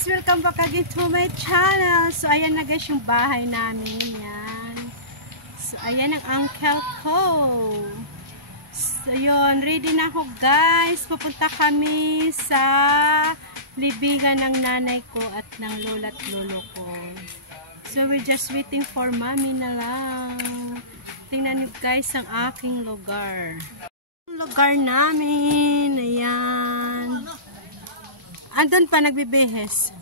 guys! Welcome back again to my channel. So, ayan na guys yung bahay namin. Yan. So, ayan ang uncle ko. So, yun. Ready na ako guys. Pupunta kami sa libingan ng nanay ko at ng lola at lolo ko. So, we're just waiting for mommy na lang. Tingnan niyo guys ang aking lugar. Lugar namin. Ayan. Andun pa nagbibihes.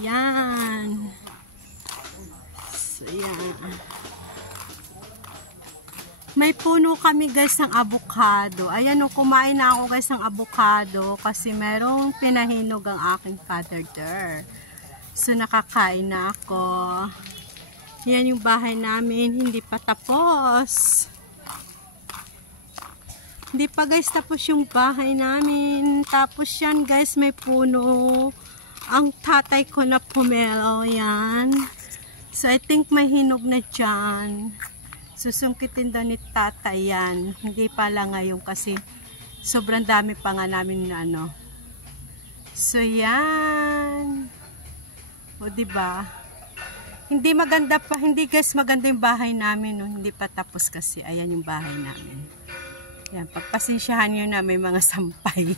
Yan. So, yan. May puno kami guys ng avocado. Ayan o, kumain na ako guys ng avocado kasi merong pinahinog ang aking father there. So, nakakain na ako. Yan yung bahay namin. Hindi pa tapos. Hindi pa guys tapos yung bahay namin. Tapos yan guys may puno. Ang tatay ko na pomelo. Yan. So I think may hinog na dyan. Susungkitin daw ni tatay yan. Hindi pala ngayon kasi sobrang dami pa nga namin na ano. So yan. O diba? Hindi maganda pa. Hindi guys maganda yung bahay namin. No? Hindi pa tapos kasi. Ayan yung bahay namin. Yan, pagpasensyahan nyo na may mga sampay.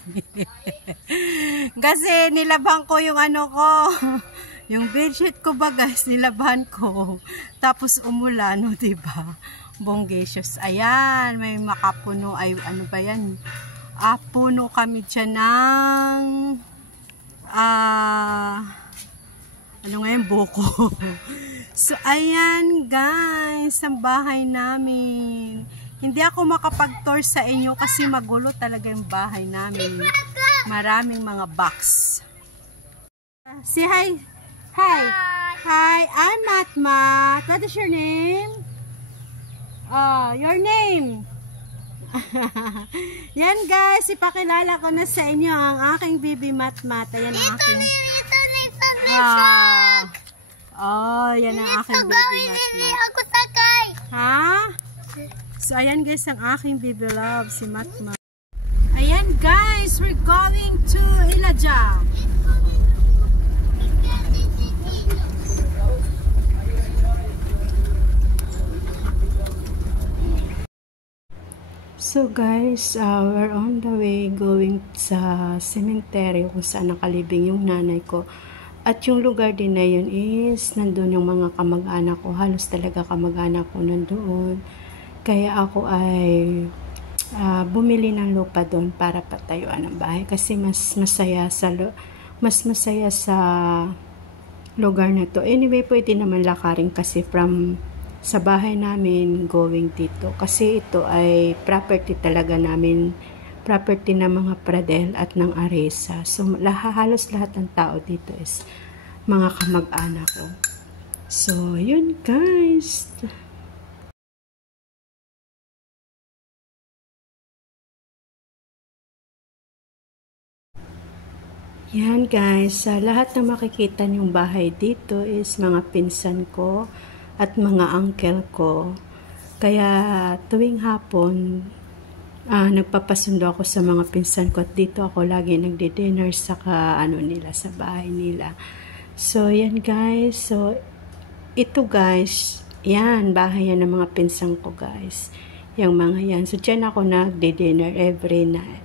Kasi nilaban ko yung ano ko. Yung bedsheet ko ba guys, nilaban ko. Tapos umulan, no, diba? Bonggesios. Ayan, may makapuno. Ay, ano ba yan? Puno kami dyan ng ano nga yung buko. So, ayan guys, ang bahay namin. Hindi ako makapag-tour sa inyo kasi magulo talaga yung bahay namin. Maraming mga box. Say hi. Hi. Hi. I'm Matmat. What is your name? Your name. Yan guys, ipakilala ko na sa inyo ang aking baby Matmat. Ayan ang aking. Yan ang aking baby Matmat. Ako sakay. Ha? So, ayan guys, ang aking baby love, si Matmat. Ayan guys, we're going to Ilaja. So guys, we're on the way going sa cemetery kung saan nakalibing yung nanay ko. At yung lugar din na yun is, nandun yung mga kamag-anak ko. Halos talaga kamag-anak ko nandoon. Kaya ako ay bumili ng lupa doon para patayuan ng bahay kasi mas masaya sa lugar na to. Anyway, pwede naman lakarin kasi from sa bahay namin going dito kasi ito ay property talaga namin, property ng mga Pradel at ng Aresa. So halos lahat ng tao dito is mga kamag-anak ko. So yun guys. Yan guys, lahat na makikita niyong bahay dito is mga pinsan ko at mga uncle ko. Kaya tuwing hapon, nagpapasundo ako sa mga pinsan ko at dito ako lagi nagdi-dinner sa nila, sa bahay nila. So yan guys, so ito guys, yan, bahay yan ng mga pinsan ko guys. Yung mga yan, so dyan ako nagdi-dinner every night.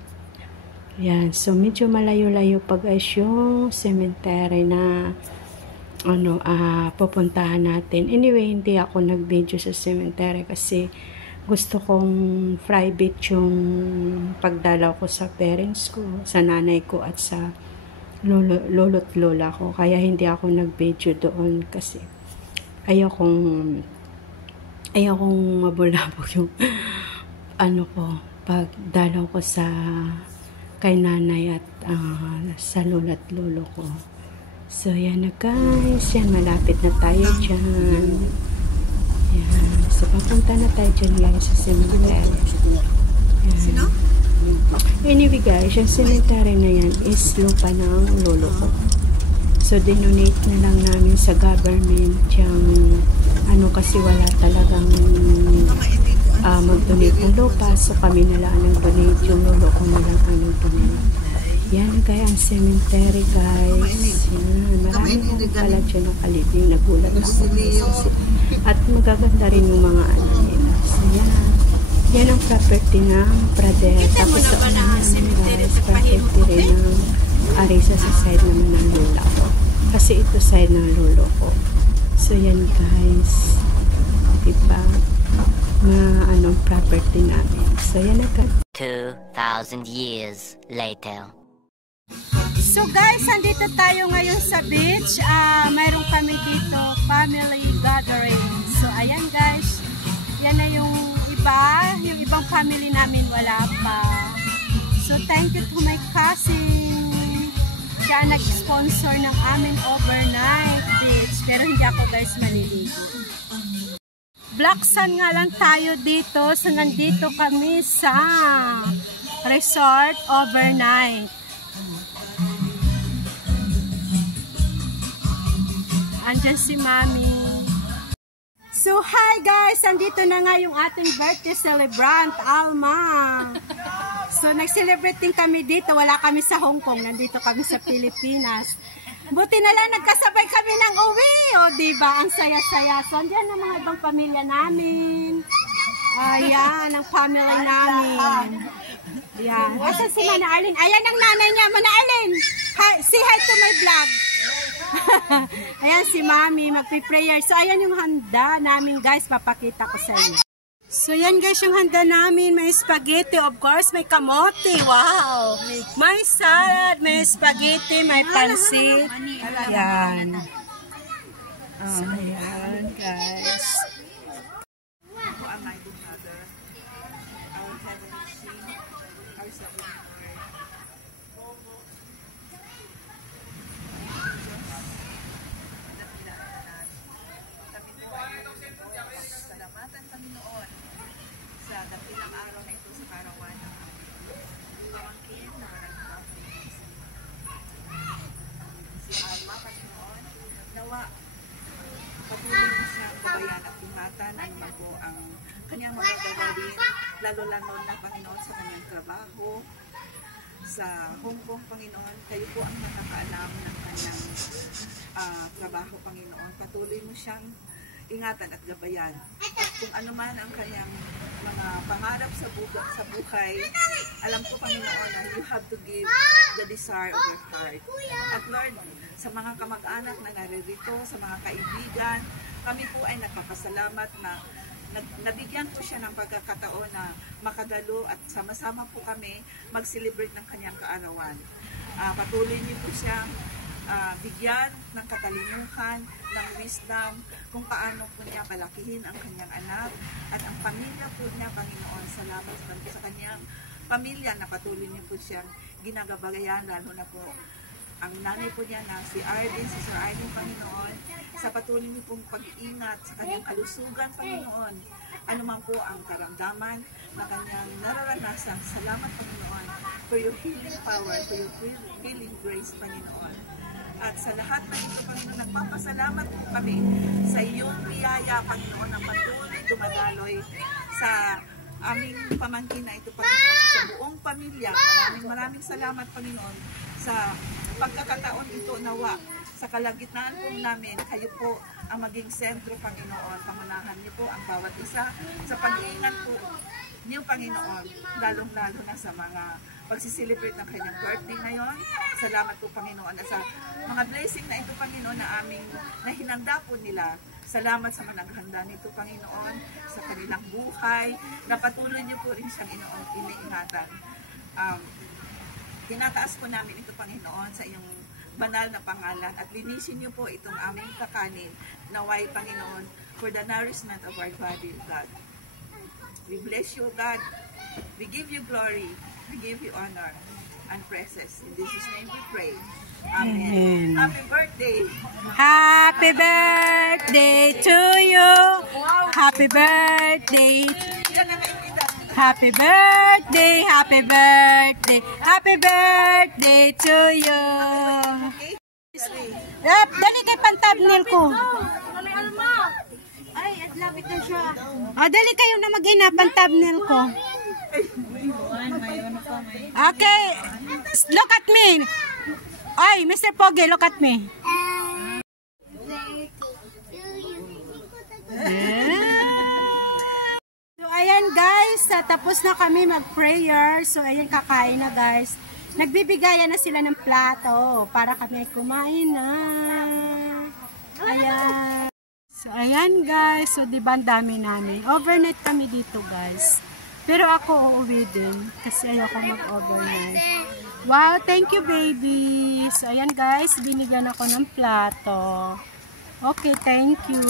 Yan, so medyo malayo-layo pa guys yung cemetery na pupuntahan natin. Anyway, hindi ako nag-video sa cemetery kasi gusto kong private yung pagdalaw ko sa parents ko, sa nanay ko at sa lolo at lola ko. Kaya hindi ako nag-video doon kasi ayokong mabulabog yung pagdalaw ko sa kay nanay at sa lolo at lolo ko. So, yan na guys. Yan, malapit na tayo dyan. Yan. So, papunta na tayo dyan guys sa cemetery. Yan. Anyway guys, yung cemetery na yan is lupa ng lolo ko. So, dinonate na lang namin sa government yung kasi wala talagang mag-donate ng lupa. So, kami na lang nag-donate. Yung lolo ko na lang nag-donate. Yan kaya ang cemetery guys. Yan, marami kong pala dyan nakalibing. Nagulat ako. At magaganda rin yung mga ano nila. So yan. Yan ang property ng Pradera. Tapos sa guys, property rin ng Arisa sa side naman ng lula ko. Kasi ito side ng lolo ko. So yan guys. Diba? Na anong property namin. So yan ang 2,000 years later. So guys, andito tayo ngayon sa beach. Mayroon kami dito family gathering. So ayan guys, yan na yung ibang family namin wala pa. So thank you to my cousin. Siya nag-sponsor ng aming overnight beach. Pero hindi ako guys maliligo. Black Sun nga lang tayo dito. So nandito kami sa resort overnight. Andyan si Mami. So, hi guys! Andito na nga yung ating birthday celebrant, Alma. So, nag-celebrate din kami dito. Wala kami sa Hong Kong. Nandito kami sa Pilipinas. Buti na lang nagkasabay kami ng uwi. O, diba? Ang saya-saya. So, andyan ang mga ibang pamilya namin. Ayan, ang family namin. Ayan. Asan si Mana Arlene? Ayan ang nanay niya. Mana Arlene! Hi, say hi to my vlog. Ayan si Mami, magpi-prayer. So, ayan yung handa namin guys. Papakita ko sa inyo. So, yan guys yung handa namin. May spaghetti, of course. May kamote. Wow! May salad, may spaghetti, may pansit. Ayan. Oh, ayan guys. Dakilang araw na ito sa karawan ng pamangkin na walang si Alma, Panginoon, nawa patuloy mo siyang kabayan at ingatan ang mago ang kanyang mga gagawin, lalo-lalo na Panginoon sa kanyang trabaho sa Hong Kong, Panginoon. Kayo po ang nakakaalam ng kanyang trabaho, Panginoon. Patuloy mo siyang ingatan at gabayan. At kung ano man ang kanyang mga pangarap sa buhay, alam ko, Panginoon, na you have to give the desire of your heart. At Lord, sa mga kamag-anak na naririto, sa mga kaibigan, kami po ay nagpapasalamat na nabigyan po siya ng pagkakataon na makadalo at sama-sama po kami mag-celebrate ng kanyang kaarawan. Patuloy niyo po siyang bigyan ng katalinuhan, ng wisdom, kung paano po niya palakihin ang kanyang anak at ang pamilya po niya, Panginoon. Salamat sa kanyang pamilya na patuloy niyo po siyang ginagabayan, lalo na po ang nanay po niya na si Arlene, si Sir Arlene, Panginoon, sa patuloy niyo pong pag-iingat sa kanyang kalusugan, Panginoon. Ano man po ang karamdaman na kanyang nararanasan. Salamat, Panginoon, for your healing power, for your healing grace, Panginoon. At sa lahat ng ito, Panginoon, nagpapasalamat po kami sa iyong biyaya, Panginoon, na patuloy dumadaloy sa aming pamangkin na ito, Panginoon, sa buong pamilya. Maraming salamat, Panginoon, sa pagkakataon ito, nawa. Sa kalagitnaan po namin, kayo po ang maging sentro, Panginoon. Pangunahan niyo po ang bawat isa sa pag-iingat po niyo, Panginoon, lalong-lalo na sa mga pagsiselebrate ng kanyang birthday ngayon. Salamat po, Panginoon, at sa mga blessing na ito, Panginoon, na aming nahinanda po nila. Salamat sa managhanda nito, Panginoon, sa kanilang buhay, na patuloy niyo po rin siyang iniingatan. Tinataas po namin ito, Panginoon, sa iyong banal na pangalan, at linisin niyo po itong aming kakanin, naway, Panginoon, for the nourishment of our body, God. We bless you, God. We give you glory. We give you honor and praises. In Jesus' name we pray. Amen. Happy birthday. Happy birthday to you. Happy birthday. Happy birthday. Happy birthday. Happy birthday to you. Dali kay pantabnil ko. Ay, adlapit na siya. Dali kayo na mag-ina pantabnil ko. Okay. Look at me! Ay, Mr. Pogi, look at me. So, ayan guys, tapos na kami mag-prayer. So, ayan, kakain na guys. Nagbibigayan na sila ng plato para kami ay kumain na. Ayan. So, ayan guys. So, diba ang dami namin. Overnight kami dito guys. Pero ako uuwi din kasi ayoko mag-overnight. Wow, thank you baby. So, ayan guys, binigyan ako ng plato. Okay, thank you.